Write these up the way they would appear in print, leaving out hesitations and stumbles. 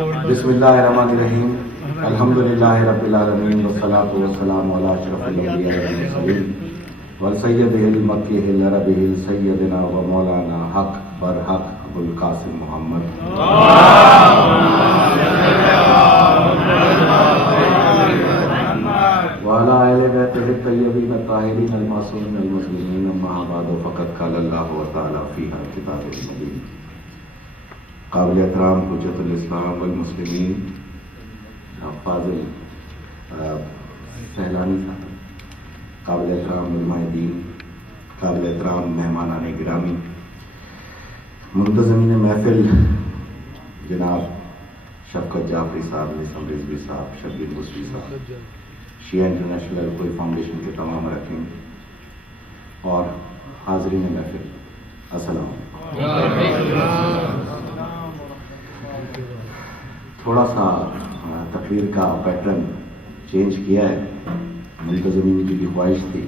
بسم اللہ الرحمن الرحیم الحمدللہ رب العالمین والصلاة والسلام علی اشرف الانبیاء والمرسلین والسید المکی العربی سیدنا و مولانا حق برحق ابوالقاسم محمد وعلى آل بیتہ الطیبین الطاہرین المعصومین المظلومین اما بعد فقد قال اللہ تعالی فی کتاب المبین. قابل احترام حجت الاسلام والمسلمین فاضل سیلانی صاحب، قابل احترام علماء دین، قابل احترام مہمانان گرامی، منتظمین محفل جناب شفقت جعفری صاحب، نسم رضوی صاحب، شبیر موسوی صاحب، شیعہ انٹرنیشنل کوئی فاؤنڈیشن کے تمام اراکین اور حاضرین محفل، السلام علیکم. تھوڑا سا تقریر کا پیٹرن چینج کیا ہے، منتظمین کی بھی خواہش تھی.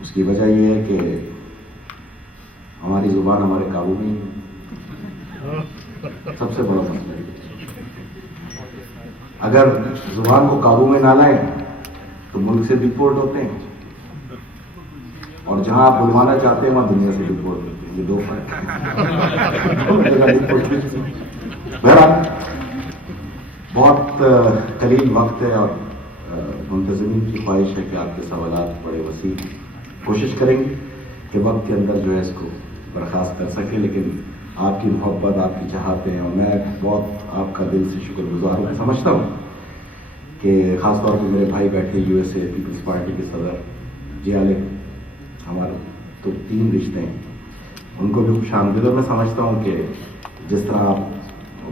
اس کی وجہ یہ ہے کہ ہماری زبان ہمارے قابو میں ہے، سب سے بڑا مسئلہ ہے. اگر زبان کو قابو میں نہ لائیں تو ملک سے ڈپورٹ ہوتے ہیں، اور جہاں آپ بلوانا چاہتے ہیں وہاں دنیا سے ڈپورٹ ہوتے ہیں. یہ دو فرق. بہرحال بہت قلیل وقت ہے اور منتظمین کی خواہش ہے کہ آپ کے سوالات بڑے وسیع کوشش کریں گے کہ وقت کے اندر جو ہے اس کو برخاست کر سکیں، لیکن آپ کی محبت، آپ کی چاہتے ہیں، اور میں بہت آپ کا دل سے شکر گزار ہوں. سمجھتا ہوں کہ خاص طور پہ میرے بھائی بیٹھے U S A Peoples Party کے صدر جی عالم، ہمارے تو 3 رشتے ہیں، ان کو بھی خوش آمدید. اور میں سمجھتا ہوں کہ جس طرح آپ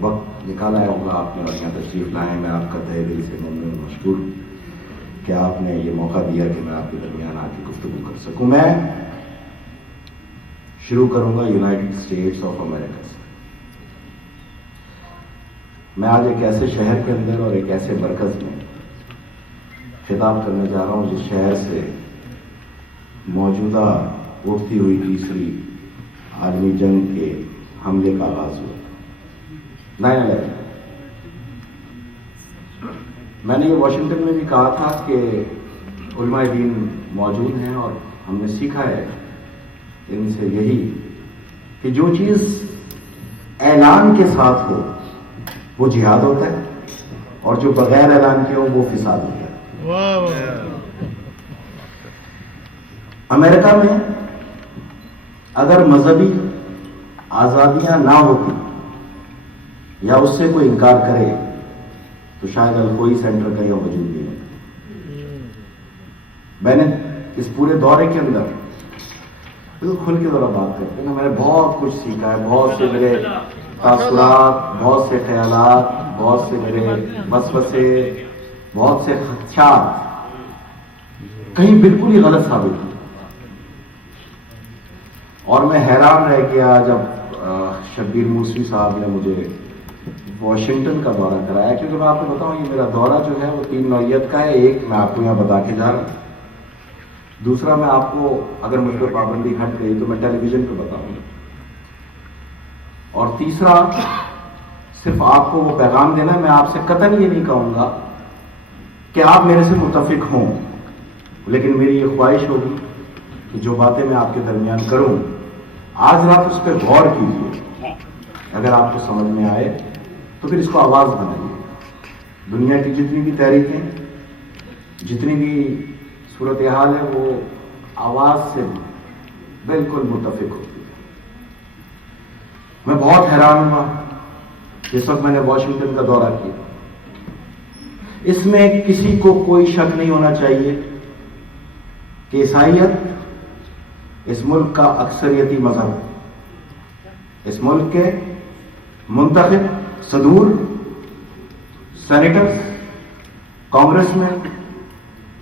وقت نکالا ہوگا آپ نے اور یہاں تشریف لائے، میں آپ کا تہہ دل سے ممنون مشکور کہ آپ نے یہ موقع دیا کہ میں آپ کے درمیان آ کے گفتگو کر سکوں. میں شروع کروں گا یونائٹڈ اسٹیٹس آف امریکہ سے. میں آج ایک ایسے شہر کے اندر اور ایک ایسے مرکز میں خطاب کرنے جا رہا ہوں جس شہر سے موجودہ اٹھتی ہوئی تیسری عالمی جنگ کے حملے کا آغاز ہوا، 9/11. میں نے یہ واشنگٹن میں بھی کہا تھا کہ علماء دین موجود ہیں اور ہم نے سیکھا ہے ان سے یہی کہ جو چیز اعلان کے ساتھ ہو وہ جہاد ہوتا ہے، اور جو بغیر اعلان کے ہو وہ فساد ہوتا ہے. امریکہ میں اگر مذہبی آزادیاں نہ ہوتی یا اس سے کوئی انکار کرے تو شاید کوئی سینٹر کا یہ وجود نہیں ہوتا. میں نے اس پورے دورے کے اندر بالکل کھل کے ذرا بات کرتے ہیں نا، میں نے بہت کچھ سیکھا ہے، بہت سے میرے تاثرات، بہت سے خیالات، بہت سے میرے وسوسے، بہت سے خدشات کہیں بالکل ہی غلط ثابت ہوئے. اور میں حیران رہ گیا جب شبیر موسوی صاحب نے مجھے واشنگٹن کا دورہ کرایا، کیونکہ میں آپ کو بتاؤں یہ میرا دورہ جو ہے وہ 3 نوعیت کا ہے. ایک میں آپ کو یہاں بتا کے جا رہا ہوں، دوسرا میں آپ کو اگر مجھ پر پابندی ہٹ گئی تو میں ٹیلی ویژن پہ بتاؤں گا، اور تیسرا صرف آپ کو وہ پیغام دینا ہے. میں آپ سے قطعاً یہ نہیں کہوں گا کہ آپ میرے سے متفق ہوں، لیکن میری یہ خواہش ہوگی کہ جو باتیں میں آپ کے درمیان کروں آج رات اس پہ غور کیجیے. اگر آپ کو سمجھ میں آئے تو پھر اس کو آواز بنائیے. دنیا کی جتنی بھی تحریکیں، جتنی بھی صورتحال ہے وہ آواز سے بالکل متفق ہوتی ہے. میں بہت حیران ہوا جس وقت میں نے واشنگٹن کا دورہ کیا. اس میں کسی کو کوئی شک نہیں ہونا چاہیے کہ عیسائیت اس ملک کا اکثریتی مذہب ہے. اس ملک کے منتخب صدور، سینیٹرز، کانگریس میں،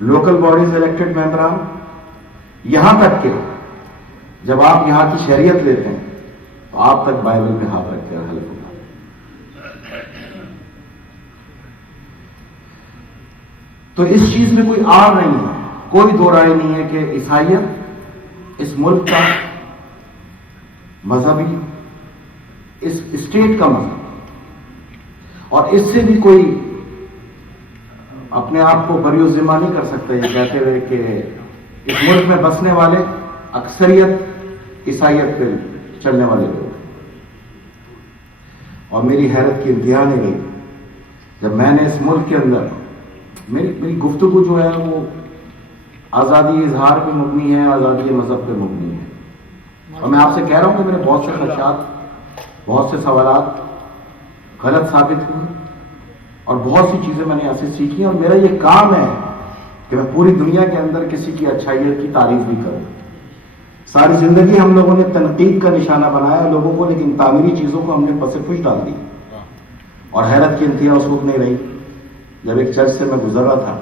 لوکل باڈیز الیکٹڈ ممبران، یہاں تک کہ جب آپ یہاں کی شریعت لیتے ہیں تو آپ تک بائبل میں ہاتھ رکھ کر حلف ہوگا. تو اس چیز میں کوئی آڑ نہیں ہے، کوئی دو رائے نہیں ہے کہ عیسائیت اس ملک کا مذہبی، اس اسٹیٹ کا مذہب، اور اس سے بھی کوئی اپنے آپ کو بری ذمہ نہیں کر سکتا یہ کہتے ہوئے کہ اس ملک میں بسنے والے اکثریت عیسائیت پہ چلنے والے لوگ. اور میری حیرت کی انتہا نہیں رہی جب میں نے اس ملک کے اندر میری گفتگو جو ہے وہ آزادی اظہار پہ مبنی ہے, آزادی مذہب پہ مبنی ہے. اور میں آپ سے کہہ رہا ہوں کہ میرے بہت سے خدشات, بہت سے سوالات غلط ثابت ہوئے اور بہت سی چیزیں میں نے ایسے سیکھی, اور میرا یہ کام ہے کہ میں پوری دنیا کے اندر کسی کی اچھائیت کی تعریف بھی کروں. ساری زندگی ہم لوگوں نے تنقید کا نشانہ بنایا لوگوں کو, لیکن تعمیری چیزوں کو ہم نے پس پش ڈال دی. اور حیرت کی انتہا اس وقت نہیں رہی جب ایک چرچ سے میں گزر رہا تھا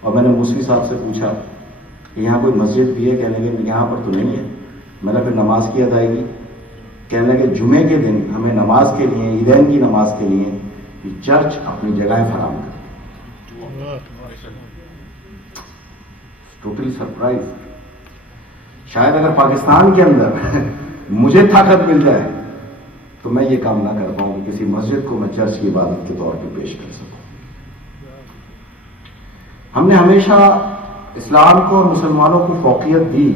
اور میں نے موسوی صاحب سے پوچھا کہ یہاں کوئی مسجد بھی ہے؟ کہنے لگے یہاں پر تو نہیں ہے. میں نے پھر نماز کی ادائیگی, کہنے لگے جمعے کے دن ہمیں نماز کے لیے, عیدین کی نماز کے لیے چرچ اپنی جگہیں فراہم کرتے. Totally surprise. شاید اگر پاکستان کے اندر مجھے طاقت مل جائے تو میں یہ کام نہ کر پاؤں کہ کسی مسجد کو میں چرچ کی عبادت کے طور پہ پیش کر سکوں. ہم نے ہمیشہ اسلام کو اور مسلمانوں کو فوقیت دی,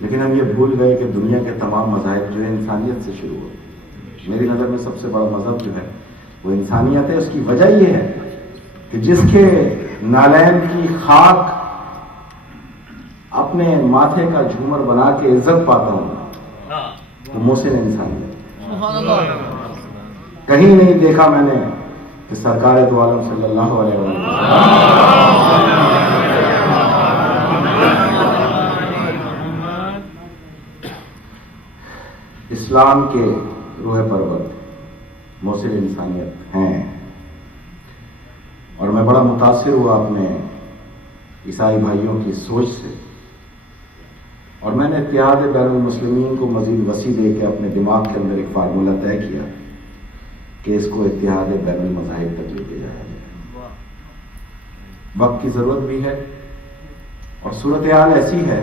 لیکن ہم یہ بھول گئے کہ دنیا کے تمام مذاہب جو ہے انسانیت سے شروع ہوئے. میری نظر میں سب سے بڑا مذہب جو ہے وہ انسانیت ہے. اس کی وجہ یہ ہے کہ جس کے نالین کی خاک اپنے ماتھے کا جھومر بنا کے عزت پاتا ہوں تو محسن انسانیت. کہیں نہیں دیکھا میں نے کہ سرکار دو عالم صلی اللہ علیہ وسلم اسلام کے روح پرور محسن انسانیت ہیں. اور میں بڑا متاثر ہوا اپنے عیسائی بھائیوں کی سوچ سے, اور میں نے اتحاد بین المسلمین کو مزید وسیع دے کے اپنے دماغ کے اندر ایک فارمولہ طے کیا کہ اس کو اتحاد بین المذاہب تک لے کے جایا جائے. وقت کی ضرورت بھی ہے اور صورتحال ایسی ہے,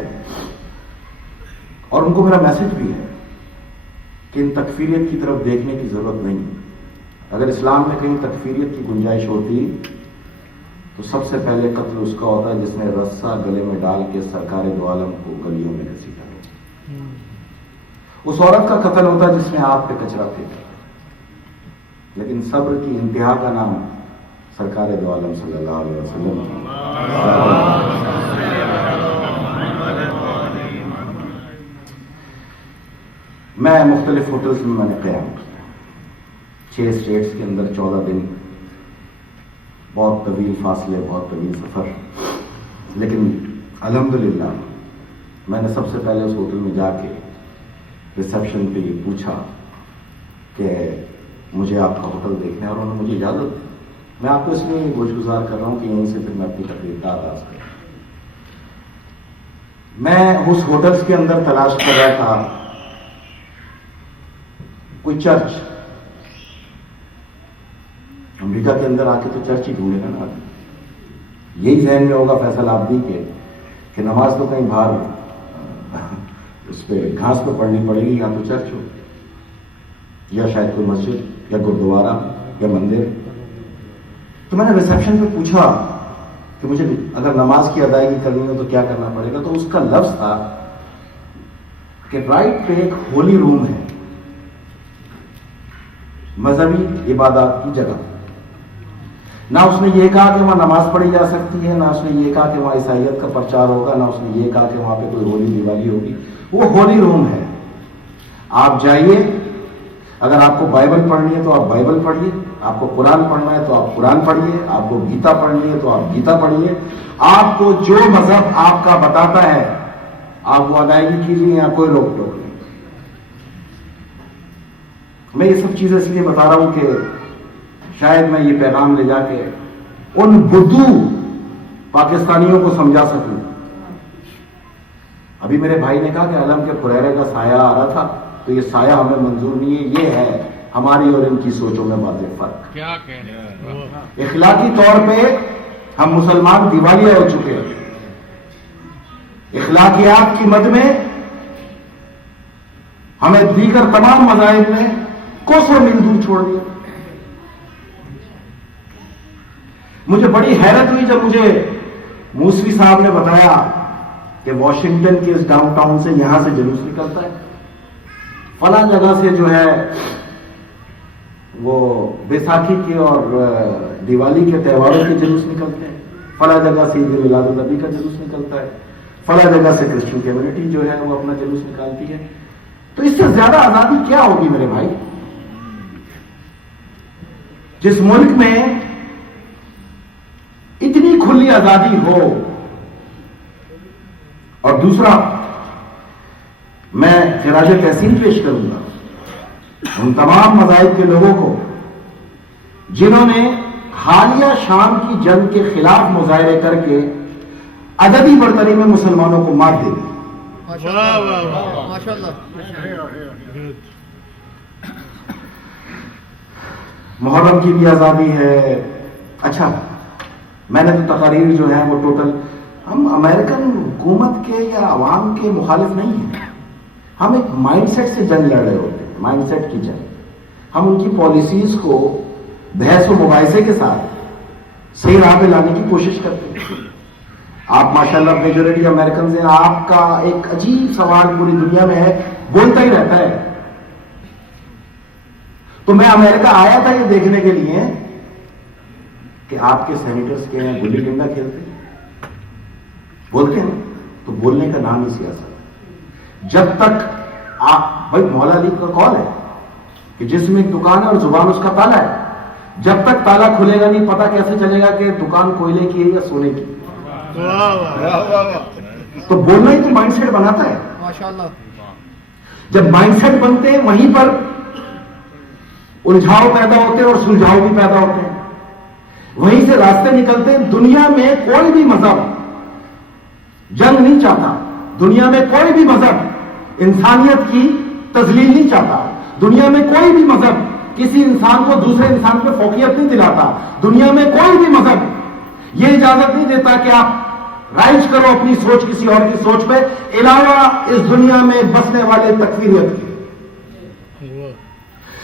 اور ان کو میرا میسج بھی ہے کہ ان تکفیریت کی طرف دیکھنے کی ضرورت نہیں. اگر اسلام میں کہیں تکفیریت کی گنجائش ہوتی تو سب سے پہلے قتل اس کا ہوتا ہے جس نے رسہ گلے میں ڈال کے سرکار دو عالم کو گلیوں میں گھسیٹا. اس عورت کا قتل ہوتا ہے جس نے آپ پہ کچرا پھینکا. لیکن صبر کی انتہا کا نام سرکار دو عالم صلی اللہ علیہ وسلم کی. میں مختلف ہوٹلز میں نے قیام کیا, 6 اسٹیٹس کے اندر 14 دن, بہت طویل فاصلے, بہت طویل سفر. لیکن الحمدللہ میں نے سب سے پہلے اس ہوٹل میں جا کے ریسیپشن پہ یہ پوچھا کہ مجھے آپ کا ہوٹل دیکھنا ہے, اور انہوں نے مجھے اجازت دی. میں آپ کو اس لیے گوش گزار کر رہا ہوں کہ یہیں سے پھر میں اپنی تقریر کا آغاز کروں. میں اس ہوٹلز کے اندر تلاش کر رہا تھا کوئی چرچ. امریکہ کے اندر آ کے تو چرچ ہی ڈھونڈے گا نا. یہی ذہن میں ہوگا فیصل آبادی کے کہ نماز تو کہیں باہر اس پہ گھاس پہ پڑھنی پڑے گی, یا تو چرچ ہو یا شاید کوئی مسجد یا گردوارا یا مندر. تو میں نے ریسیپشن پہ پوچھا کہ مجھے اگر نماز کی ادائیگی کرنی ہو تو کیا کرنا پڑے گا. تو اس کا لفظ تھا کہ رائٹ پہ ایک ہولی روم ہے, مذہبی عبادات کی جگہ. نہ اس نے یہ کہا کہ وہاں نماز پڑھی جا سکتی ہے, نہ اس نے یہ کہا کہ وہاں عیسائیت کا پرچار ہوگا, نہ اس نے یہ کہا کہ وہاں پہ کوئی ہولی دیوالی ہوگی. وہ ہولی روم ہے. آپ جائیے, اگر آپ کو بائبل پڑھنی ہے تو آپ بائبل پڑھیے, آپ کو قرآن پڑھنا ہے تو آپ قرآن پڑھیے, آپ کو گیتا پڑھنی ہے تو آپ گیتا پڑھیے. آپ کو جو مذہب آپ کا بتاتا ہے آپ وہ ادائیگی کیجیے, یا کوئی روک ٹوک نہیں. میں یہ سب چیزیں اس لیے بتا رہا ہوں کہ شاید میں یہ پیغام لے جا کے ان بدھو پاکستانیوں کو سمجھا سکوں. ابھی میرے بھائی نے کہا کہ علم کے پھریرے کا سایہ آ رہا تھا, تو یہ سایہ ہمیں منظور نہیں ہے. یہ ہے ہماری اور ان کی سوچوں میں واضح فرق. کیا کہنے اخلاقی طور پہ ہم مسلمان دیوالیہ ہو چکے ہیں. اخلاقیات کی مد میں ہمیں دیگر تمام مذاہب نے کوسوں میل دور چھوڑ دیا. مجھے بڑی حیرت ہوئی جب مجھے موسوی صاحب نے بتایا کہ واشنگٹن کے اس ڈاؤن ٹاؤن سے یہاں سے جلوس نکلتا ہے، فلاں جگہ سے جو ہے وہ بیساکھی کے اور دیوالی کے تہواروں کے جلوس نکلتے ہیں، فلاں جگہ سے عید میلاد النبی کا جلوس نکلتا ہے، فلاں جگہ سے کرسچن کمیونٹی جو ہے وہ اپنا جلوس نکالتی ہے. تو اس سے زیادہ آزادی کیا ہوگی میرے بھائی؟ جس ملک میں اتنی کھلی آزادی ہو. اور دوسرا، میں خراج تحسین پیش کروں گا ان تمام مذاہب کے لوگوں کو جنہوں نے حالیہ شام کی جنگ کے خلاف مظاہرے کر کے عددی برتری میں مسلمانوں کو مار دے دی. محرم کی بھی آزادی ہے. اچھا، میں نے تو تقاریر جو ہے وہ ٹوٹل، ہم امریکن حکومت کے یا عوام کے مخالف نہیں ہیں، ہم ایک مائنڈ سیٹ سے جنگ لڑ رہے ہوتے ہیں، مائنڈ سیٹ کی جنگ. ہم ان کی پالیسیز کو بحث و مباحثے کے ساتھ صحیح راہ پہ لانے کی کوشش کرتے ہیں. آپ ماشاءاللہ میجورٹی امریکنز ہیں، آپ کا ایک عجیب سوال پوری دنیا میں ہے، بولتا ہی رہتا ہے. تو میں امریکہ آیا تھا یہ دیکھنے کے لیے کہ آپ کے سینیٹرز کے ہیں گلی ڈنڈا کھیلتے ہیں، بولتے ہیں. تو بولنے کا نام ہی سیاست ہے. جب تک آپ، بھائی مولا علی کا قول ہے کہ جس میں ایک دکان ہے اور زبان اس کا تالا ہے، جب تک تالا کھلے گا نہیں پتا کیسے چلے گا کہ دکان کوئلے کی ہے یا سونے کی. تو بولنا ہی تو مائنڈ سیٹ بناتا ہے. ماشاءاللہ. جب مائنڈ سیٹ بنتے ہیں وہیں پر الجھاؤ پیدا ہوتے ہیں اور سلجھاؤ بھی پیدا ہوتے ہیں، وہیں سے راستے نکلتے ہیں. دنیا میں کوئی بھی مذہب جنگ نہیں چاہتا، دنیا میں کوئی بھی مذہب انسانیت کی تذلیل نہیں چاہتا، دنیا میں کوئی بھی مذہب کسی انسان کو دوسرے انسان پہ فوقیت نہیں دلاتا، دنیا میں کوئی بھی مذہب یہ اجازت نہیں دیتا کہ آپ رائج کرو اپنی سوچ کسی اور کی سوچ پہ، علاوہ اس دنیا میں بسنے والے تکفیریت کی.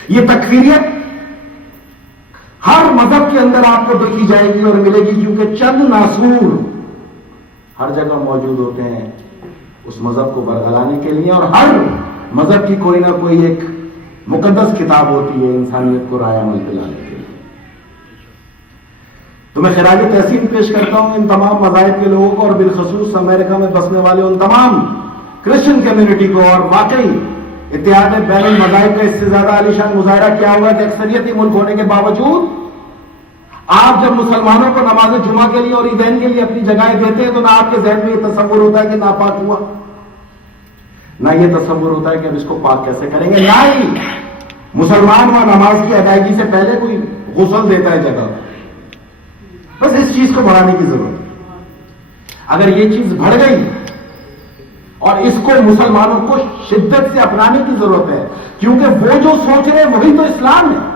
یہ تکفیریت ہر مذہب کے اندر آپ کو دیکھی جائے گی اور ملے گی، کیونکہ چند ناسور ہر جگہ موجود ہوتے ہیں اس مذہب کو برگلانے کے لیے، اور ہر مذہب کی کوئی نہ کوئی ایک مقدس کتاب ہوتی ہے انسانیت کو رائے عمل پہ لانے کے لیے. تو میں خراج تحسین پیش کرتا ہوں ان تمام مذاہب کے لوگوں کو، اور بالخصوص امریکہ میں بسنے والے ان تمام کرسچن کمیونٹی کو. اور واقعی اتحاد بین المذاہب کا اس سے زیادہ عالیشان مظاہرہ کیا ہوا کہ اکثریتی ملک ہونے کے باوجود آپ جب مسلمانوں کو نماز جمعہ کے لیے اور عیدین کے لیے اپنی جگہیں دیتے ہیں تو نہ آپ کے ذہن میں یہ تصور ہوتا ہے کہ ناپاک ہوا، نہ یہ تصور ہوتا ہے کہ اب اس کو پاک کیسے کریں گے، نہ ہی مسلمان وہاں نماز کی ادائیگی سے پہلے کوئی غسل دیتا ہے جگہ. بس اس چیز کو بڑھانے کی ضرورت ہے. اگر یہ چیز بڑھ گئی اور اس کو مسلمانوں کو شدت سے اپنانے کی ضرورت ہے، کیونکہ وہ جو سوچ رہے ہیں وہی تو اسلام ہے.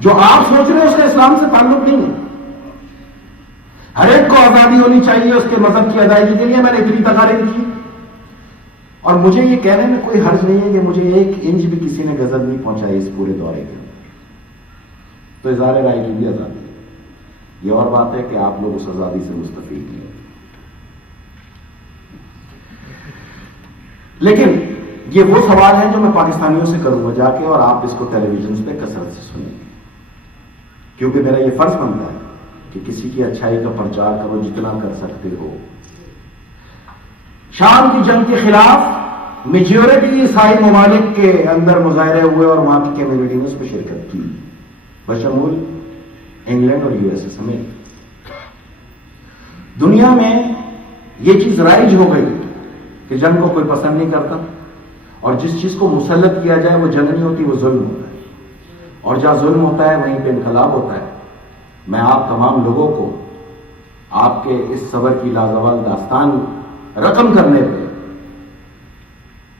جو آپ سوچ رہے ہیں اس کا اسلام سے تعلق نہیں ہے. ہر ایک کو آزادی ہونی چاہیے اس کے مذہب کی ادائیگی کے لیے. میں نے اتنی تقاریر کی اور مجھے یہ کہنے میں کوئی حرج نہیں ہے کہ مجھے 1 انچ بھی کسی نے غضب نہیں پہنچائی اس پورے دورے کے. تو اظہار رائے کی بھی آزادی ہے. یہ اور بات ہے کہ آپ لوگ اس آزادی سے مستفید ہیں. لیکن یہ وہ سوال ہے جو میں پاکستانیوں سے کروں گا جا کے، اور آپ اس کو ٹیلی ویژن پہ کثرت سے سنیں گے، کیونکہ میرا یہ فرض بنتا ہے کہ کسی کی اچھائی کا پرچار کرو جتنا کر سکتے ہو. شام کی جنگ کے خلاف میجورٹی عیسائی ممالک کے اندر مظاہرے ہوئے اور وہاں کی کمیونٹی نے اس پہ شرکت کی، بشمول انگلینڈ اور یو ایس اے سمیت. دنیا میں یہ چیز رائج ہو گئی کہ جنگ کو کوئی پسند نہیں کرتا، اور جس چیز کو مسلط کیا جائے وہ جنگ نہیں ہوتی، وہ ظلم ہوتا ہے، اور جہاں ظلم ہوتا ہے وہیں پہ انقلاب ہوتا ہے. میں آپ تمام لوگوں کو آپ کے اس صبر کی لازوال داستان رقم کرنے پہ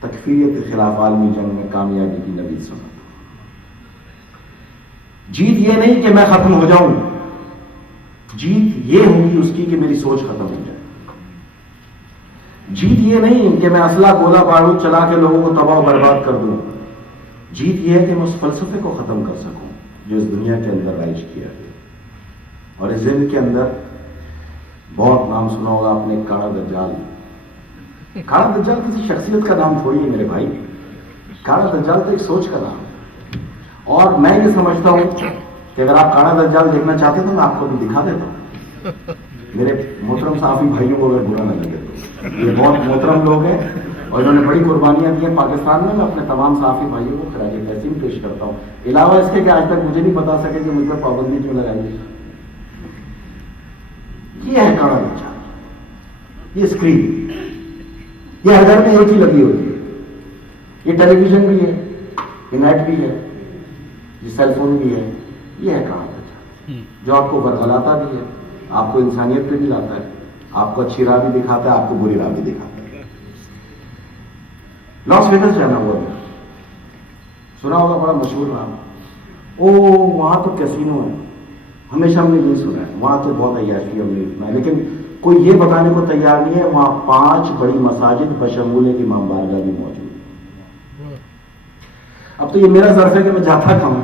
تکفیریت کے خلاف عالمی جنگ میں کامیابی کی نوید سناتا ہوں. جیت یہ نہیں کہ میں ختم ہو جاؤں، جیت یہ ہوگی اس کی کہ میری سوچ ختم ہو جائے. جیت یہ نہیں کہ میں اسلحہ گولہ بارود چلا کے لوگوں کو تباہ و برباد کر دوں. جیت یہ ہے کہ میں اس فلسفے کو ختم کر سکوں جو اس دنیا کے اندر رائج کیا گیا. اور اس ذہن کے اندر بہت نام سنا ہوگا آپ نے کاڑا دجال. کاڑا دجال کسی شخصیت کا نام تھوڑی ہے میرے بھائی. کاڑا دجال تو ایک سوچ کا نام ہے. اور میں یہ سمجھتا ہوں کہ اگر آپ کاڑا دجال دیکھنا چاہتے ہیں تو میں آپ کو بھی دکھا دیتا ہوں. میرے محترم صحافی بھائیوں کو اگر برا نہ لگے تو یہ بہت محترم لوگ ہیں اور انہوں نے بڑی قربانیاں دی ہیں پاکستان میں. میں اپنے تمام صحافی بھائیوں کو خراج تحسین پیش کرتا ہوں. علاوہ اس کے کہ آج تک مجھے نہیں بتا سکے کہ مجھ پر پابندی کیوں لگائی گئی. یہ ہے کاڑا دجال. یہ اسکرین یہ ہر گھر میں ایک ہی لگی ہوتی ہے. یہ ٹیلی ویژن بھی ہے, یہ نیٹ بھی ہے, یہ سیل فون بھی ہے. یہ ہے کاڑا دجال جو آپ کو ورغلاتا بھی ہے, آپ کو انسانیت پہ بھی لاتا ہے, آپ کو اچھی راہ بھی دکھاتا ہے, آپ کو بری راہ بھی دکھاتا ہے. لاس ویگس جانا ہوا ہے, سنا ہوگا, بڑا مشہور نام. وہاں تو کیسینو ہے. ہمیشہ ہم نے یہ سنا ہے وہاں تو بہت عیاشی ہم نے سنا ہے, لیکن کوئی یہ بتانے کو تیار نہیں ہے وہاں 5 بڑی مساجد بشمول ایک امام بارگاہ بھی موجود ہے. اب تو یہ میرا ظرف ہے کہ میں جاتا کہاں.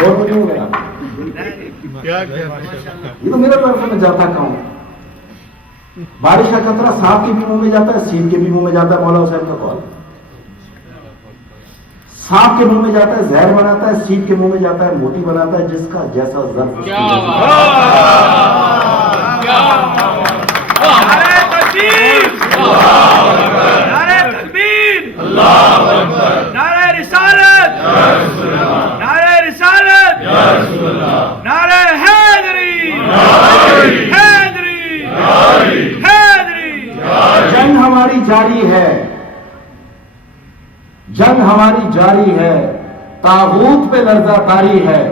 بہت نہیں ہو گیا یہ تو میرا ظرف ہے, میں جاتا کہاں. بارش کا قطرہ سانپ کے بھی منہ میں جاتا ہے, سیب کے بھی منہ میں جاتا ہے. مولا حسین کا قول, سانپ کے منہ میں جاتا ہے زہر بناتا ہے, سیب کے منہ میں جاتا ہے موتی بناتا ہے. جس کا جیسا ظرف جنگ ہماری جاری ہے, جنگ ہماری جاری ہے, طاغوت پہ لرزہ طاری ہے,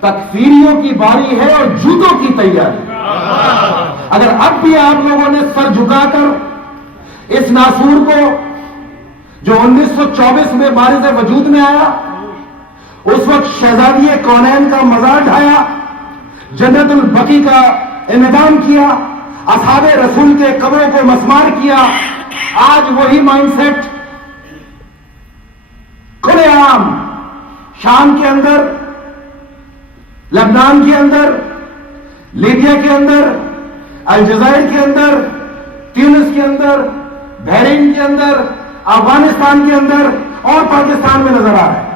تکفیریوں کی باری ہے اور جوتوں کی تیاری. اگر اب بھی آپ لوگوں نے سر جھکا کر اس ناسور کو جو 1924 میں بارز وجود میں آیا, اس وقت شہزادی کونین کا مزار ڈھایا, جنت البقیع کا انعام کیا, اصحاب رسول کے قبروں کو مسمار کیا, آج وہی مائنڈ سیٹ کھلے عام شام کے اندر, لبنان کے اندر, لیبیا کے اندر, الجزائر کے اندر, تیونس کے اندر, بحرین کے اندر, افغانستان کے اندر اور پاکستان میں نظر آ رہا ہے.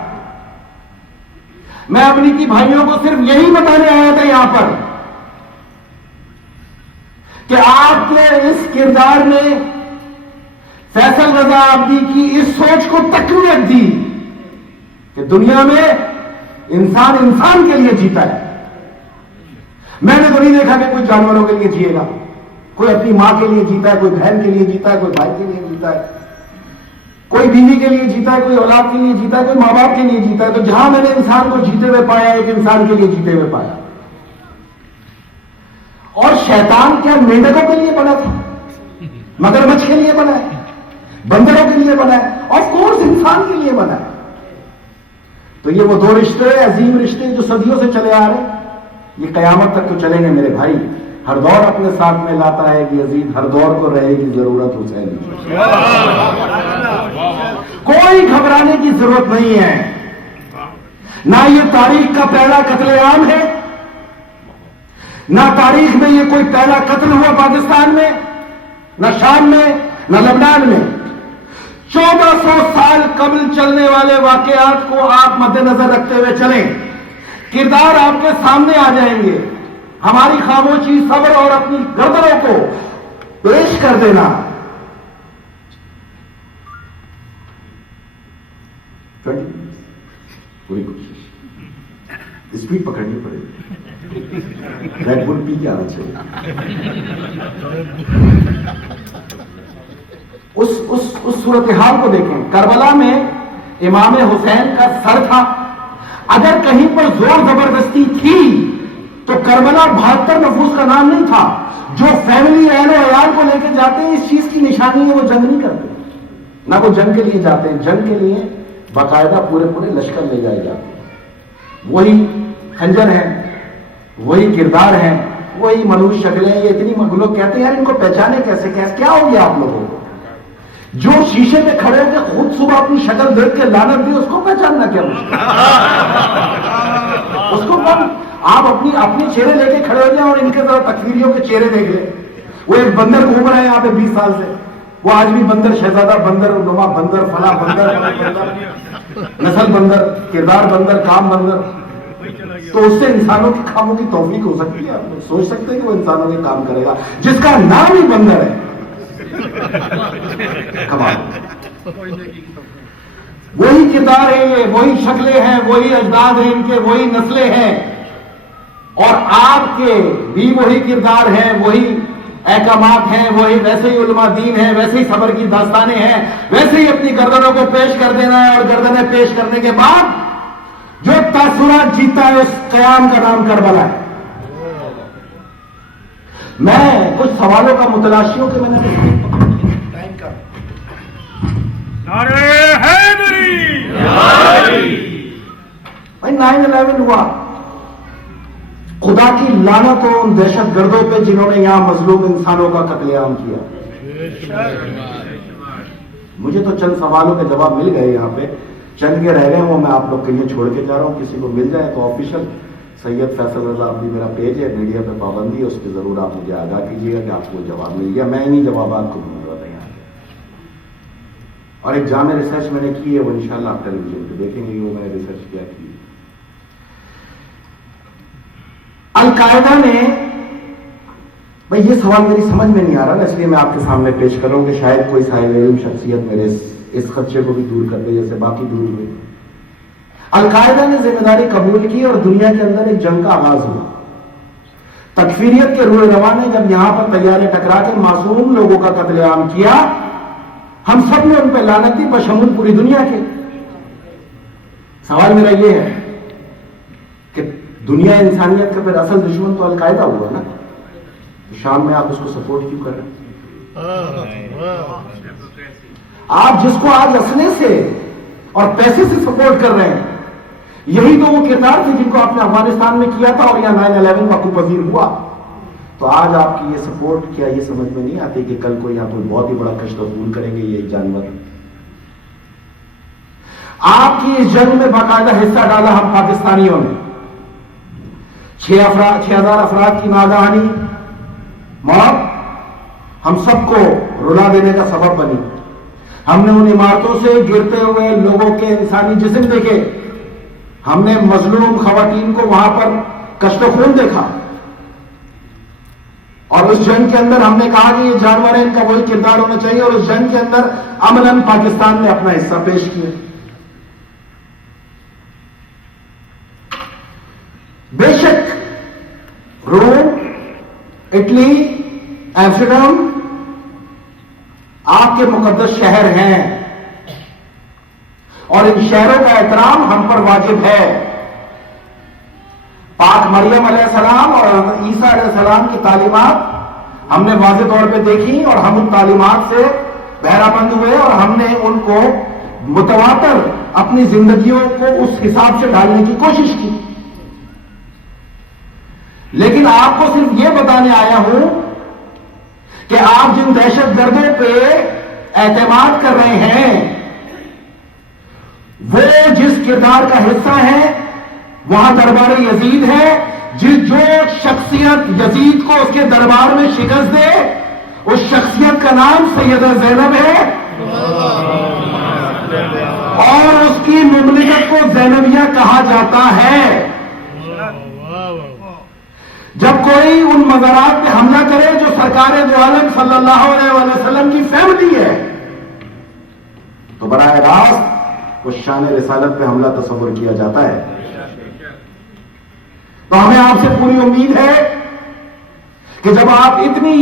میں اپنی کی بھائیوں کو صرف یہی بتانے آیا تھا یہاں پر کہ آپ کے اس کردار نے فیصل رضا عابدی کی اس سوچ کو تقویت دی کہ دنیا میں انسان انسان کے لیے جیتا ہے. میں نے تو نہیں دیکھا کہ کوئی جانوروں کے لیے جیے گا. کوئی اپنی ماں کے لیے جیتا ہے, کوئی بہن کے لیے جیتا ہے, کوئی بھائی کے لیے جیتا ہے, کوئی بیوی کے لیے جیتا ہے, کوئی اولاد کے لیے جیتا ہے, کوئی ماں باپ کے لیے جیتا ہے. تو جہاں میں نے انسان کو جیتے ہوئے پایا, ایک انسان کے لیے جیتے ہوئے پایا. اور شیطان کیا مینڈکوں کے لیے بنا تھا, مگرمچھ کے لیے بنا ہے, بندروں کے لیے بنا ہے, آف کورس انسان کے لیے بنا ہے. تو یہ وہ 2 رشتے, عظیم رشتے جو صدیوں سے چلے آ رہے ہیں, یہ قیامت تک تو چلیں گے میرے بھائی. ہر دور اپنے ساتھ میں لاتا ہے کہ یزید, ہر دور کو رہے گی ضرورت حسین. کوئی گھبرانے کی ضرورت نہیں ہے. نہ یہ تاریخ کا پہلا قتل عام ہے, نہ تاریخ میں یہ کوئی پہلا قتل ہوا پاکستان میں, نہ شام میں, نہ لبنان میں. 1400 سال قبل چلنے والے واقعات کو آپ مد نظر رکھتے ہوئے چلیں. کردار آپ کے سامنے آ جائیں گے. ہماری خاموشی, صبر اور اپنی گردنوں کو پیش کر دینا. پوری کوشش, اسپیڈ پکڑنی پڑے گی. ریڈ بل پی کے آنا چاہیے. اس صورتحال کو دیکھیں. کربلا میں امام حسین کا سر تھا. اگر کہیں پر زور زبردستی تھی تو کربلا 72 نفوس کا نام نہیں تھا. جو فیملی اہل و عیال کو لے کے جاتے ہیں, اس چیز کی نشانی ہے وہ جنگ نہیں کرتے. نہ وہ جنگ کے لیے جاتے ہیں, جنگ کے لیے باقاعدہ پورے لشکر لے جائے جاتے ہیں. وہی خنجر ہیں, وہی کردار ہیں, وہی منوش شکلیں. یہ اتنی لوگ کہتے ہیں یار ان کو پہچانے کیسے, کیا ہو گیا آپ لوگوں کو. جو شیشے میں کھڑے ہو کے خود صبح اپنی شکل دیکھ کے لعنت دی، اس کو پہچاننا کیا مشکل؟ اس کو آپ اپنی چہرے لے کے کھڑے ہو جائیں اور ان کے ذرا تکفیریوں کے چہرے دیکھ لیں. وہ ایک بندر گھوم رہا ہے یہاں پہ 20 سال سے، وہ آج بھی بندر، شہزادہ بندر، نما بندر، فلاں بندر، نسل بندر، کردار بندر، کام بندر. تو اس سے انسانوں کے کاموں کی توفیق ہو سکتی ہے؟ آپ لوگ سوچ سکتے ہیں کہ وہ انسانوں کے کام کرے گا جس کا نام ہی بندر ہے؟ کمال. وہی کردار ہے یہ، وہی شکلیں ہیں، وہی اجداد ہیں ان کے، وہی نسلیں ہیں، اور آپ کے بھی وہی کردار ہیں، وہی احکامات ہیں، وہی ویسے ہی علماء دین ہیں، ویسے ہی صبر کی داستانیں ہیں، ویسے ہی اپنی گردنوں کو پیش کر دینا ہے، اور گردنیں پیش کرنے کے بعد جو تاثرات جیتا ہے اس قیام کا نام کربلا ہے. میں کچھ سوالوں کا متلاشیوں کے میں نے ٹائم کا بھائی 9/11 ہوا، خدا کی لعنت ہو ان دہشت گردوں پہ جنہوں نے یہاں مظلوم انسانوں کا قتل عام کیا. مجھے تو چند سوالوں کے جواب مل گئے، یہاں پہ چند کے رہ گئے، وہ میں آپ لوگ کے لیے چھوڑ کے جا رہا ہوں. کسی کو مل جائے تو آفیشل سید فیصل رضا عبدی میرا پیج ہے، میڈیا پہ پابندی ہے، اس پہ ضرور آپ مجھے آگاہ کیجیے گا کہ آپ کو جواب مل گیا. میں انہیں جوابات کو دوں گا یہاں پہ. اور ایک جامع ریسرچ میں نے کی ہے، وہ انشاءاللہ آپ ٹیلی ویژن پہ دیکھیں گے وہ میں نے ریسرچ کیا کی. القاعدہ نے، بھائی یہ سوال میری سمجھ میں نہیں آ رہا نا، اس لیے میں آپ کے سامنے پیش کروں کہ شاید کوئی صاحب علم شخصیت میرے اس خدشے کو بھی دور کر دے جیسے باقی دور ہوئے. القاعدہ نے ذمہ داری قبول کی اور دنیا کے اندر ایک جنگ کا آغاز ہوا. تکفیریت کے روئے رواں نے جب یہاں پر طیارے ٹکرا کے معصوم لوگوں کا قتل عام کیا، ہم سب نے ان پہ لعنت دی بشمول پوری دنیا کے. سوال میرا یہ ہے کہ دنیا انسانیت کا پھر اصل دشمن تو القاعدہ ہوا نا، شام میں آپ اس کو سپورٹ کیوں کر رہے ہیں؟ آپ جس کو آج اسلحے سے اور پیسے سے سپورٹ کر رہے ہیں، یہی تو وہ کردار تھے جن کو آپ نے افغانستان میں کیا تھا اور یہاں 9/11 کا خوب پذیر ہوا. تو آج آپ کی یہ سپورٹ کیا یہ سمجھ میں نہیں آتی کہ کل کو یہاں کوئی بہت ہی بڑا کشت افغان کریں گے یہ جانور؟ آپ کی اس جنگ میں باقاعدہ حصہ ڈالا ہم پاکستانیوں نے. 6,000 افراد کی ناگہانی موت ہم سب کو رلا دینے کا سبب بنی. ہم نے ان عمارتوں سے گرتے ہوئے لوگوں کے انسانی جسم دیکھے، ہم نے مظلوم خواتین کو وہاں پر کشت و خون دیکھا، اور اس جنگ کے اندر ہم نے کہا کہ یہ جانور ہیں، ان کا وہی کردار ہونا چاہیے، اور اس جنگ کے اندر عملاً پاکستان نے اپنا حصہ پیش کیا. بے شک روم، اٹلی، ایمسٹرڈم آپ کے مقدس شہر ہیں، اور ان شہروں کا احترام ہم پر واجب ہے. پاک مریم علیہ السلام اور عیسیٰ علیہ السلام کی تعلیمات ہم نے واضح طور پہ دیکھی، اور ہم ان تعلیمات سے بہرہ مند ہوئے، اور ہم نے ان کو متواتر اپنی زندگیوں کو اس حساب سے ڈالنے کی کوشش کی. لیکن آپ کو صرف یہ بتانے آیا ہوں کہ آپ جن دہشت گردوں پہ اعتماد کر رہے ہیں وہ جس کردار کا حصہ ہے، وہاں دربار یزید ہے، جو شخصیت یزید کو اس کے دربار میں شکست دے اس شخصیت کا نام سیدہ زینب ہے، اور اس کی مملکت کو زینبیہ کہا جاتا ہے. جب کوئی ان مزارات پہ حملہ کرے جو سرکار دو عالم صلی اللہ علیہ وسلم کی فیملی ہے، تو براہ راست اس شان رسالت پہ حملہ تصور کیا جاتا ہے. تو ہمیں آپ سے پوری امید ہے کہ جب آپ اتنی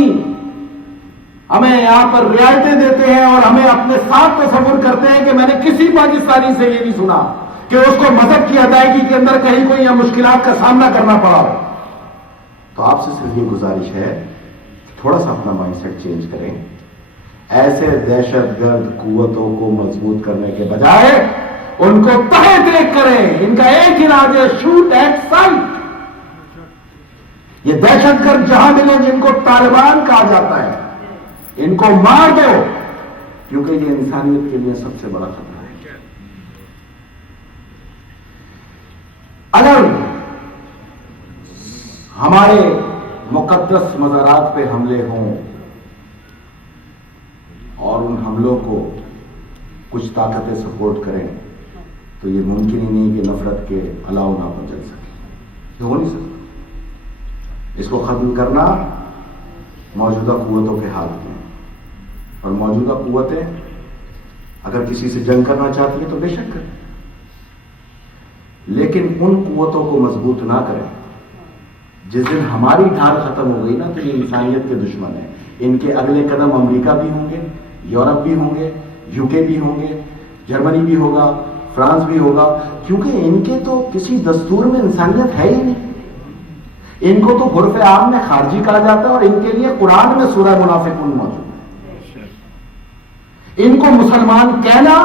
ہمیں یہاں پر رعایتیں دیتے ہیں اور ہمیں اپنے ساتھ تصور کرتے ہیں کہ میں نے کسی پاکستانی سے یہ نہیں سنا کہ اس کو مذہب کی ادائیگی کے اندر کہیں کوئی یا مشکلات کا سامنا کرنا پڑا، تو آپ سے صرف یہ گزارش ہے تھوڑا سا اپنا مائنڈ سیٹ چینج کریں. ایسے دہشت گرد قوتوں کو مضبوط کرنے کے بجائے ان کو تہے دیکھ کریں. ان کا ایک ارادہ ہے، شوٹ ایٹ سائٹ. یہ دہشت گرد جہاں ملے جن کو طالبان کہا جاتا ہے، ان کو مار دو. کیونکہ یہ انسانیت کے لیے سب سے بڑا خطرہ ہے. اگر ہمارے مقدس مزارات پہ حملے ہوں اور ان حملوں کو کچھ طاقتیں سپورٹ کریں تو یہ ممکن ہی نہیں کہ نفرت کے الاؤ نہ مچل سکے. یہ ہو نہیں سکتا. اس کو ختم کرنا موجودہ قوتوں کے ہاتھ میں، اور موجودہ قوتیں اگر کسی سے جنگ کرنا چاہتی ہیں تو بے شک کریں، لیکن ان قوتوں کو مضبوط نہ کریں. جس دن ہماری ڈھال ختم ہو گئی نا تو یہ انسانیت کے دشمن ہیں. ان کے اگلے قدم امریکہ بھی ہوں گے، یورپ بھی ہوں گے، یو کے بھی ہوں گے، جرمنی بھی ہوگا، فرانس بھی ہوگا، کیونکہ ان کے تو کسی دستور میں انسانیت ہے ہی نہیں. ان کو تو عرف عام میں خارجی کہا جاتا ہے، اور ان کے لیے قرآن میں سورہ منافقون موجود ہے. ان کو مسلمان کہنا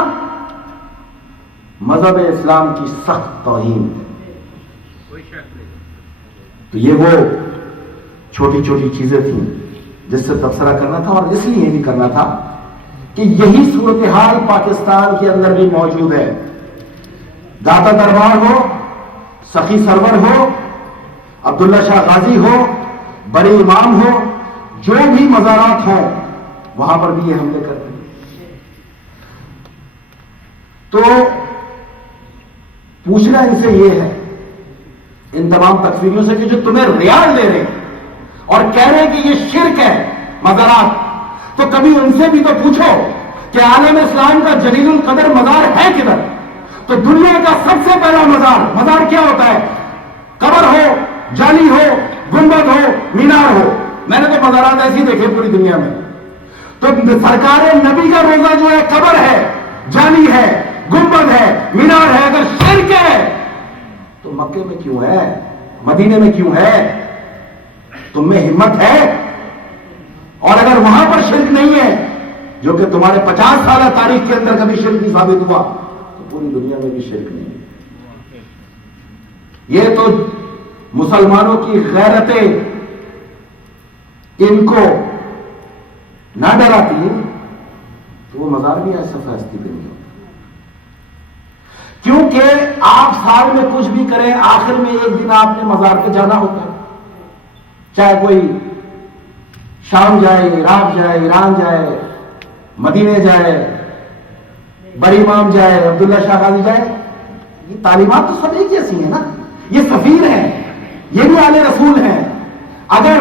مذہب اسلام کی سخت توہین ہے. تو یہ وہ چھوٹی چھوٹی چیزیں تھیں جس سے تبصرہ کرنا تھا، اور اس لیے بھی کرنا تھا کہ یہی صورتحال پاکستان کے اندر بھی موجود ہے. داتا دربار ہو، سخی سرور ہو، عبداللہ شاہ غازی ہو، بڑے امام ہو، جو بھی مزارات ہوں وہاں پر بھی یہ حملے کرتے ہیں. تو پوچھنا ان سے یہ ہے، ان تمام تکفیریوں سے، کہ جو تمہیں ریاض دے رہے ہیں اور کہہ رہے ہیں کہ یہ شرک ہے مزارات، تو کبھی ان سے بھی تو پوچھو کہ عالم اسلام کا جلیل القدر مزار ہے کدھر؟ تو دنیا کا سب سے پہلا مزار کیا ہوتا ہے؟ قبر ہو، جالی ہو، گنبد ہو، مینار ہو. میں نے تو مزارات ایسی دیکھے پوری دنیا میں. تو سرکار نبی کا روزہ جو ہے قبر ہے، جالی ہے، گنبد ہے، مینار ہے. اگر شرک ہے تو مکے میں کیوں ہے؟ مدینے میں کیوں ہے؟ تم میں ہمت ہے؟ اور اگر وہاں پر شرک نہیں ہے، جو کہ تمہارے 50 سالہ تاریخ کے اندر کبھی شرک نہیں ثابت ہوا، تو پوری دنیا میں بھی شرک نہیں ہے. یہ تو مسلمانوں کی غیرتیں ان کو نہ ڈراتی تو وہ مزار بھی ایسا فیصلے پہ نہیں ہوتا. کیونکہ آپ سال میں کچھ بھی کریں، آخر میں ایک دن آپ نے مزار پہ جانا ہوتا ہے. چاہے کوئی شام جائے، عراق جائے، ایران جائے، مدینے جائے، بڑی امام جائے، عبداللہ شاہ غازی جائے. یہ تعلیمات تو سب ایک جیسی ہیں نا. یہ سفیر ہیں، یہ بھی آل رسول ہیں. اگر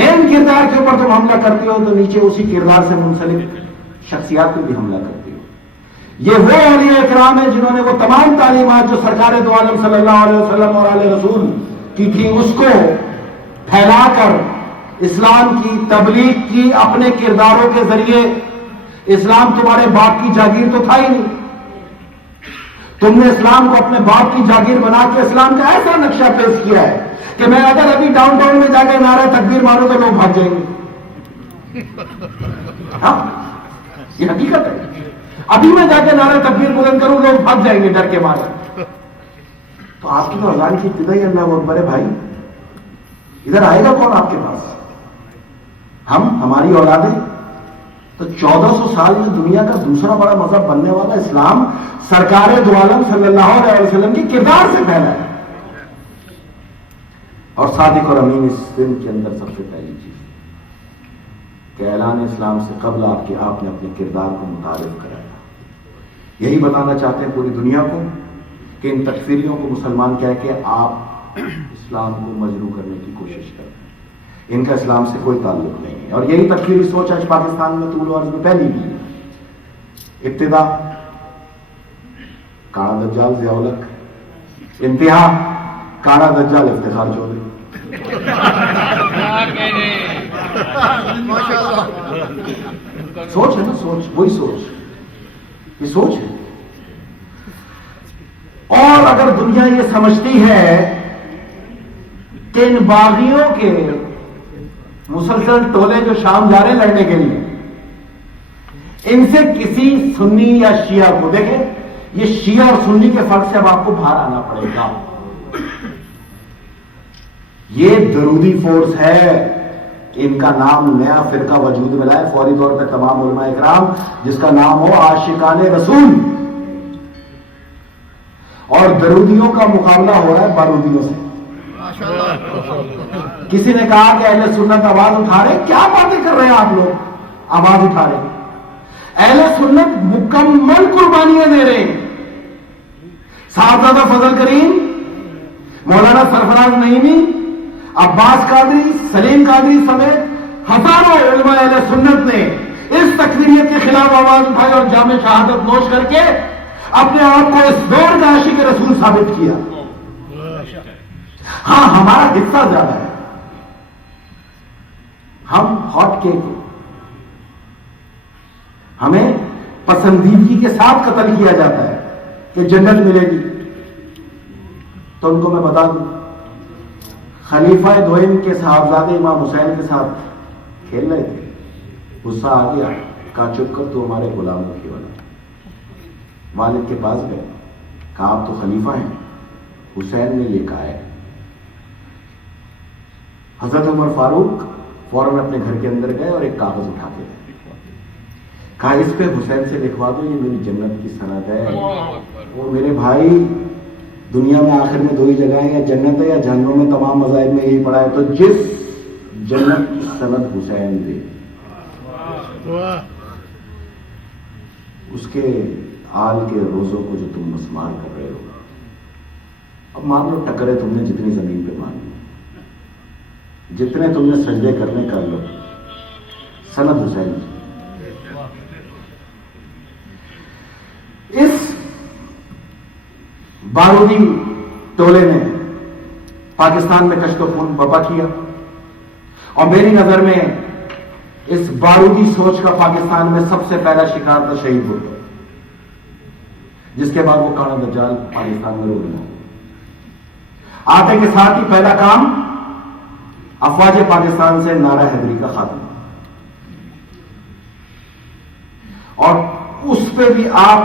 مین کردار کے اوپر تم حملہ کرتے ہو تو نیچے اسی کردار سے منسلک شخصیات پہ بھی حملہ کرتے ہو. یہ وہ اولیاء اکرام ہیں جنہوں نے وہ تمام تعلیمات جو سرکار دو عالم صلی اللہ علیہ وسلم اور آل رسول کی تھی اس کو پھیلا کر اسلام کی تبلیغ کی اپنے کرداروں کے ذریعے. اسلام تمہارے باپ کی جاگیر تو تھا ہی نہیں. تم نے اسلام کو اپنے باپ کی جاگیر بنا کے اسلام کا ایسا نقشہ پیش کیا ہے کہ میں اگر ابھی ڈاؤن ٹاؤن میں جا کے نعرہ تکبیر ماروں تو لوگ بھاگ جائیں گے. ہاں یہ حقیقت ہے. ابھی میں جا کے نعرہ تکبیر بلند کروں لوگ بھاگ جائیں گے ڈر کے مارے. تو آپ کی تو اذان کی ابتدائی اللہ اکبر ہے بھائی. ادھر آئے گا کون آپ کے پاس؟ ہماری اولادیں. تو 1400 سال میں دنیا کا دوسرا بڑا مذہب بننے والا اسلام سرکار دو عالم صلی اللہ علیہ وسلم کی کردار سے پھیلا ہے. اور صادق اور امین اس دن کے اندر سب سے پہلی چیز کہ اعلان اسلام سے قبل آپ نے اپنے کردار کو متعارف کرایا. یہی بتانا چاہتے ہیں پوری دنیا کو کہ ان تکفیریوں کو مسلمان کہہ کے آپ اسلام کو مجروح کرنے کی کوشش کرتے ہیں. ان کا اسلام سے کوئی تعلق نہیں ہے. اور یہی تکفیری سوچ آج پاکستان میں طول و عرض میں پھیلی بھی ہے. ابتدا کاڑا دجال ضیاء الحق، انتہا کاڑا دجال افتخار چودھری. سوچ ہے نا، سوچ وہی سوچ، یہ سوچ ہے. اور اگر دنیا یہ سمجھتی ہے کہ ان باغیوں کے مسلسل ٹولے جو شام جا رہے لڑنے کے لیے، ان سے کسی سنی یا شیعہ کو دیکھیں، یہ شیعہ اور سنی کے فرق سے اب آپ کو باہر آنا پڑے گا. یہ درودی فورس ہے، کہ ان کا نام نیا فرقہ وجود میں لائے فوری طور پہ تمام علماء اکرام، جس کا نام ہو عاشقان رسول، اور درودیوں کا مقابلہ ہو رہا ہے بارودیوں سے۔ کسی نے کہا کہ اہل سنت آواز اٹھا رہے، کیا باتیں کر رہے ہیں آپ لوگ، آواز اٹھا رہے؟ اہل سنت مکمل قربانیاں دے رہے ہیں۔ صاحبزادہ فضل کریم، مولانا سرفراز نعیمی، عباس قادری، سلیم قادری سمیت ہزاروں علماء اہل سنت نے اس تکفیریت کے خلاف آواز اٹھائی اور جام شہادت نوش کر کے اپنے آپ کو اس دور کا عاشق رسول ثابت کیا۔ ہاں، ہمارا حصہ زیادہ ہے، ہم ہاٹ کیک ہیں، ہمیں پسندیدگی کے ساتھ قتل کیا جاتا ہے کہ جنت ملے گی۔ تو ان کو میں بتا دوں، خلیفہ دوئم کے صاحبزادے امام حسین کے ساتھ کھیل رہے تھے، غصہ آ گیا، کہا چپ کر، تو ہمارے غلاموں کی والا۔ والد کے پاس گئے، کہا آپ تو خلیفہ ہیں، حسین نے یہ کہا ہے۔ حضرت عمر فاروق فوراً اپنے گھر کے اندر گئے اور ایک کاغذ اٹھا کے کہا اس پہ حسین سے لکھوا دو، یہ میری جنت کی سند ہے۔ اور میرے بھائی، دنیا میں آخر میں دو ہی جگہ ہیں، یا جنت ہے یا جہنم میں، تمام مذاہب میں یہی پڑھا ہے، تو جس جنت کی سند حسین دے اس کے آل کے روزوں کو جو تم مسمار کر رہے ہو، اب مان لو ٹکرے تم نے جتنی زمین پہ مانی، جتنے تم نے سجدے کرنے کر لو، سند حسین کی۔ اس بارودی ٹولے نے پاکستان میں کشت و خون برپا کیا، اور میری نظر میں اس بارودی سوچ کا پاکستان میں سب سے پہلا شکار تھا شہید بھٹو، جس کے بعد وہ کانا دجال پاکستان میں رول ہے۔ آتے کے ساتھ ہی پہلا کام افواج پاکستان سے نعرہ حیدری کا خاتمہ، اور اس پہ بھی آپ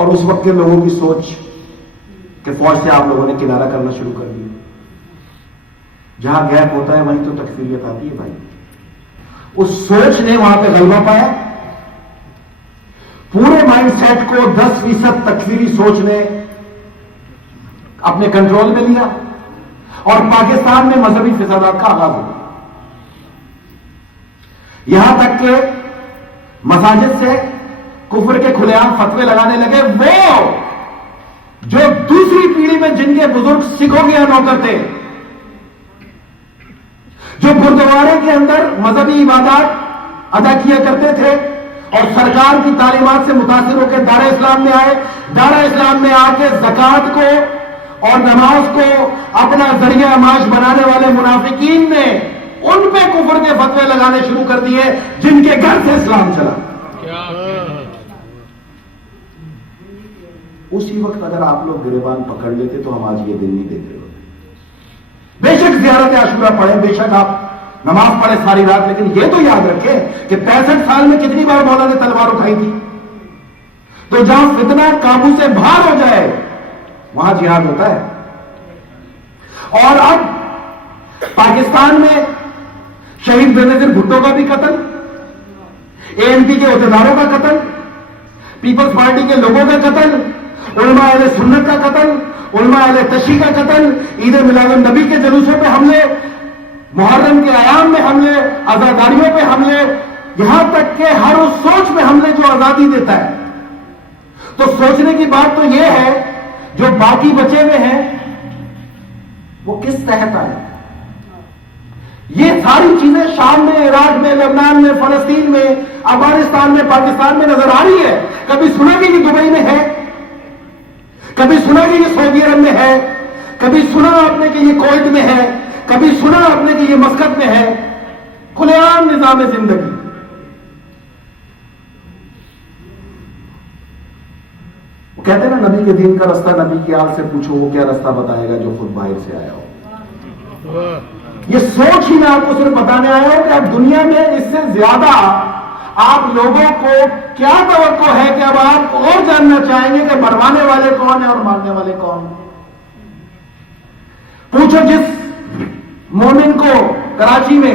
اور اس وقت کے لوگوں کی سوچ کہ فوج سے آپ لوگوں نے کنارہ کرنا شروع کر دیا۔ جہاں گیپ ہوتا ہے وہیں تو تکفیریت آتی ہے بھائی۔ اس سوچ نے وہاں پہ غلبہ پایا، پورے مائنڈ سیٹ کو 10% تکفیری سوچ نے اپنے کنٹرول میں لیا، اور پاکستان میں مذہبی فسادات کا آغاز ہوا، یہاں تک کہ مساجد سے کفر کے کھلے عام فتوے لگانے لگے وہ جو دوسری پیڑھی میں جن کے بزرگ سکھوں کے نوکر تھے، جو گردوارے کے اندر مذہبی عبادات ادا کیا کرتے تھے اور سرکار کی تعلیمات سے متاثر ہو کے دارہ اسلام میں آئے، دارہ اسلام میں آ کے زکوٰۃ کو اور نماز کو اپنا ذریعہ معاش بنانے والے منافقین نے ان پہ کفر کے فتوے لگانے شروع کر دیے جن کے گھر سے اسلام چلا۔ اسی وقت اگر آپ لوگ گریبان پکڑ لیتے تو ہم آج یہ دن نہیں دیکھ رہے ہوتے۔ بے شک زیارت عاشورہ پڑھیں، بے شک آپ نماز پڑھیں ساری رات، لیکن یہ تو یاد رکھیں کہ 65 سال میں کتنی بار مولا نے تلوار اٹھائی تھی۔ تو جہاں فتنہ قابو سے باہر ہو جائے وہاں جہاد ہوتا ہے۔ اور اب پاکستان میں شہید بینظیر بھٹو کا بھی قتل، ANP کے عہدیداروں کا قتل، پیپلز پارٹی کے لوگوں کا قتل، علماء اہل سنت کا قتل، علماء اہل تشیع کا قتل، عید میلاد النبی کے جلوسوں پہ حملے، محرم کے ایام میں حملے، عزاداریوں پہ حملے، یہاں تک کہ ہر اس سوچ میں حملے جو آزادی دیتا ہے۔ تو سوچنے کی بات تو یہ ہے جو باقی بچے ہوئے ہیں وہ کس تحت آئے؟ یہ ساری چیزیں شام میں، عراق میں، لبنان میں، فلسطین میں، افغانستان میں، پاکستان میں نظر آ رہی ہے۔ کبھی سنا کہ یہ دبئی میں ہے، کبھی سنا کہ یہ سعودی عرب میں ہے، کبھی سنا آپ نے کہ یہ کویت میں ہے، کبھی سنا آپ نے کہ یہ مسقط میں ہے۔ کھلے عام نظام زندگی۔ وہ کہتے ہیں نا نبی کے دین کا راستہ نبی کی آل سے پوچھو، وہ کیا راستہ بتائے گا جو خود باہر سے آیا ہو۔ یہ سوچ ہی میں آپ کو صرف بتانے آیا ہوں کہ اب دنیا میں اس سے زیادہ آپ لوگوں کو کیا توقع ہے کہ اب آپ اور جاننا چاہیں گے کہ مروانے والے کون ہیں اور مارنے والے کون ہیں۔ پوچھو جس مومن کو کراچی میں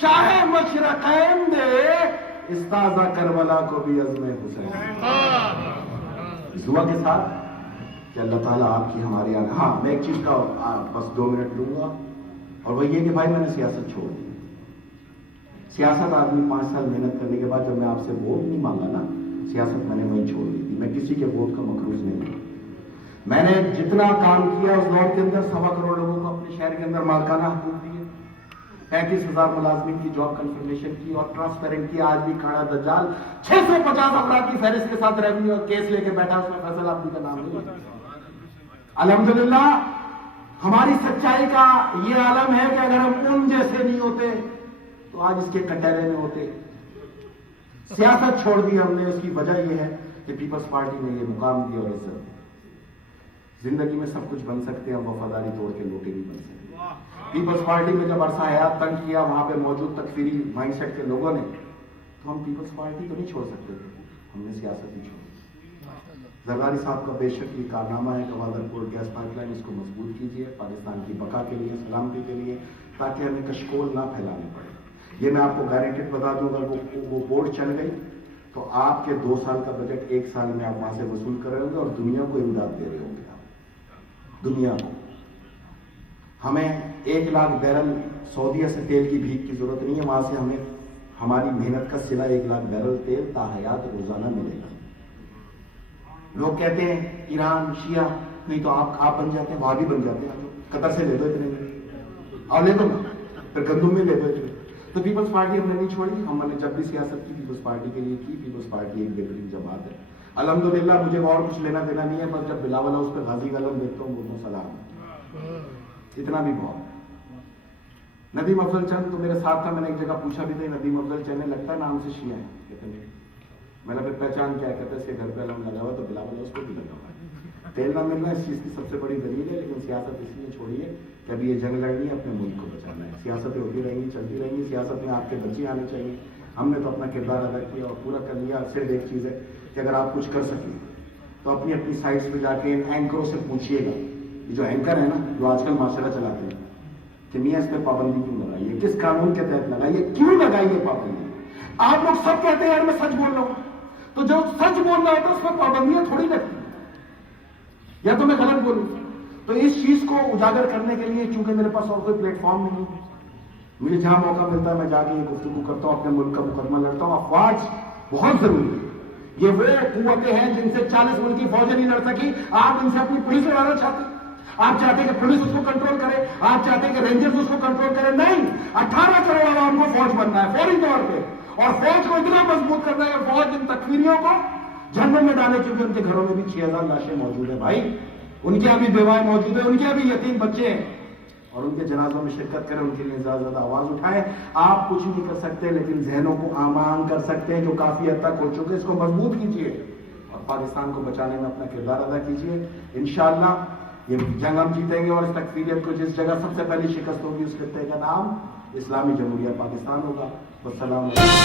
شاہ مشرقین دے اس تازہ کربلا کو بھی عزم حسین. اس دعا کے ساتھ کہ اللہ تعالیٰ آپ کی ہماری ہاں میں ایک چیز کا بس 2 منٹ لوں گا اور وہ یہ کہ بھائی میں نے سیاست چھوڑ دی. سیاست آدمی 5 سال محنت کرنے کے بعد جب میں آپ سے ووٹ نہیں مانگا نا, سیاست میں نے وہیں چھوڑ دی تھی. میں کسی کے ووٹ کا مقروض نہیں ہوں. میں نے جتنا کام کیا اس دور کے اندر 1.25 کروڑ لوگوں کو اپنے شہر کے اندر مالکانہ حقوق دیے, 35,000 ملازمین کی جاب کنفرمیشن کی اور ٹرانسپیرنٹ کی. آج بھی کھڑا دجال 650 افراد کی فہرست کے ساتھ ریونیو اور کیس لے کے بیٹھا, اس میں فیصل عبدی کا نام نہیں ہے. الحمدللہ ہماری سچائی کا یہ عالم ہے کہ اگر ہم ان جیسے نہیں ہوتے تو آج اس کے کٹہرے میں ہوتے. سیاست چھوڑ دی ہم نے, اس کی وجہ یہ ہے کہ پیپلز پارٹی نے یہ مقام دیا اور عزت. زندگی میں سب کچھ بن سکتے ہیں, وفاداری توڑ کے لوٹے نہیں بن سکتے. پیپلز پارٹی میں جب عرصہ حیات تنگ کیا وہاں پہ موجود تکفیری مائنڈ سیٹ کے لوگوں نے, تو ہم پیپلز پارٹی تو نہیں چھوڑ سکتے تھے, ہم نے سیاست ہی چھوڑی. زرداری صاحب کا بے شک یہ کارنامہ ہے. Gwadar port gas pipeline اس کو مضبوط کیجیے پاکستان کی بقا کے لیے, سلامتی کے لیے, تاکہ ہمیں کشکول نہ پھیلانے پڑے. یہ میں آپ کو گارنٹیڈ بتا دوں گا, وہ بورڈ چل گئی تو آپ کے 2 سال کا بجٹ 1 سال میں آپ وہاں سے وصول کر رہے ہوں گے اور دنیا کو امداد دے رہے ہوں گے. آپ دنیا کو, ہمیں 1 لاکھ بیرل سعودیہ سے تیل کی بھیک کی ضرورت نہیں ہے. وہاں سے ہمیں ہماری محنت کا صلہ 1 لاکھ بیرل تیل تاحیات روزانہ ملے گا. لوگ کہتے ہیں ایران شیعہ, نہیں تو آپ بن جاتے ہیں, وہاں بھی بن جاتے ہیں. قطر سے لے دو اتنے اور لے دو نا, پھر گندم میں لے دو اتنے. تو پیپلز پارٹی ہم نے نہیں چھوڑی. ہم نے جب بھی سیاست کی پیپلز پارٹی کے لیے کی. پیپلز پارٹی ایک بہترین جماعت ہے. الحمدللہ مجھے اور کچھ لینا دینا نہیں ہے, بس جب بلاول اس پہ غازی کا علم دیکھتا ہوں بولتا ہوں سلام, اتنا بھی بہت. ندیم افضل چند تو میرے ساتھ تھا. میں نے ایک جگہ پوچھا بھی تھا, ندیم افضل چند نے لگتا ہے نام سے شیعہ ہیں. کہتے ہیں میں نے پھر پہچان کیا, کہتے ہیں اس کے گھر پہ علم لگا ہوا تو بلاول اس پہ بھی لگا ہوا ہے. تیل نہ ملنا اس چیز کی سب سے بڑی دلیل ہے. لیکن سیاست اس لیے چھوڑی ہے کہ ابھی یہ جنگ لڑنی ہے, اپنے ملک کو بچانا ہے. سیاستیں ہوتی رہیں گی, چلتی رہیں گی. سیاست میں آپ کے بچے آنے چاہیے. ہم نے تو اپنا کردار ادا کیا اور پورا کر لیا. صرف ایک چیز ہے کہ اگر آپ کچھ کر سکیں تو اپنی سائٹس پہ جا کے اینکروں سے پوچھیے گا. یہ جو اینکر ہے نا, جو آج کل معاشرہ چلاتے ہیں, کہ میاں اس پہ پابندی کیوں لگائیے, کس قانون کے تحت لگائیے, کیوں لگائیے پابندی. آپ لوگ سب کہتے ہیں یار میں سچ بول رہا ہوں, تو جو سچ بول رہا ہوتا ہے اس پر پابندیاں تھوڑی لگتی ہیں, یا تو میں غلط بولوں. تو اس چیز کو اجاگر کرنے کے لیے چونکہ میرے پاس اور کوئی پلیٹ فارم نہیں ہے, مجھے جہاں موقع ملتا ہے میں جا کے یہ گفتگو کرتا ہوں, اپنے ملک کا مقدمہ لڑتا ہوں. افواج بہت ضروری ہے. یہ وہ قوتیں ہیں جن سے 40 ملک کی فوجیں نہیں لڑ سکی. آپ ان سے اپنی پولیس لڑانا چاہتے ہیں. آپ چاہتے ہیں کہ پولیس اس کو کنٹرول کرے, آپ چاہتے ہیں کہ رینجرز اس کو کنٹرول کرے. نہیں, 18 کروڑ عوام کو فوج بننا ہے فوری طور پہ, اور فوج کو اتنا مضبوط کرنا ہے کہ فوج ان تکفیریوں کو جہنم میں ڈالے. کیونکہ ان کے گھروں میں بھی 6,000 لاشیں موجود ہیں بھائی, ان کے ابھی بیوائیں موجود ہیں, ان کے ابھی یتیم بچے ہیں, اور ان کے جنازوں میں شرکت کریں, ان کے لیے زیادہ زیادہ آواز اٹھائیں. آپ کچھ نہیں کر سکتے لیکن ذہنوں کو آمان کر سکتے ہیں جو کافی حد تک ہو چکے. اس کو مضبوط کیجیے اور پاکستان کو بچانے میں اپنا کردار ادا کیجیے. انشاءاللہ یہ جنگ ہم جیتیں گے اور اس تکفیریت کو جس جگہ سب سے پہلی شکست ہوگی اس خطے کا نام اسلامی جمہوریہ پاکستان ہوگا. والسلام علیکم.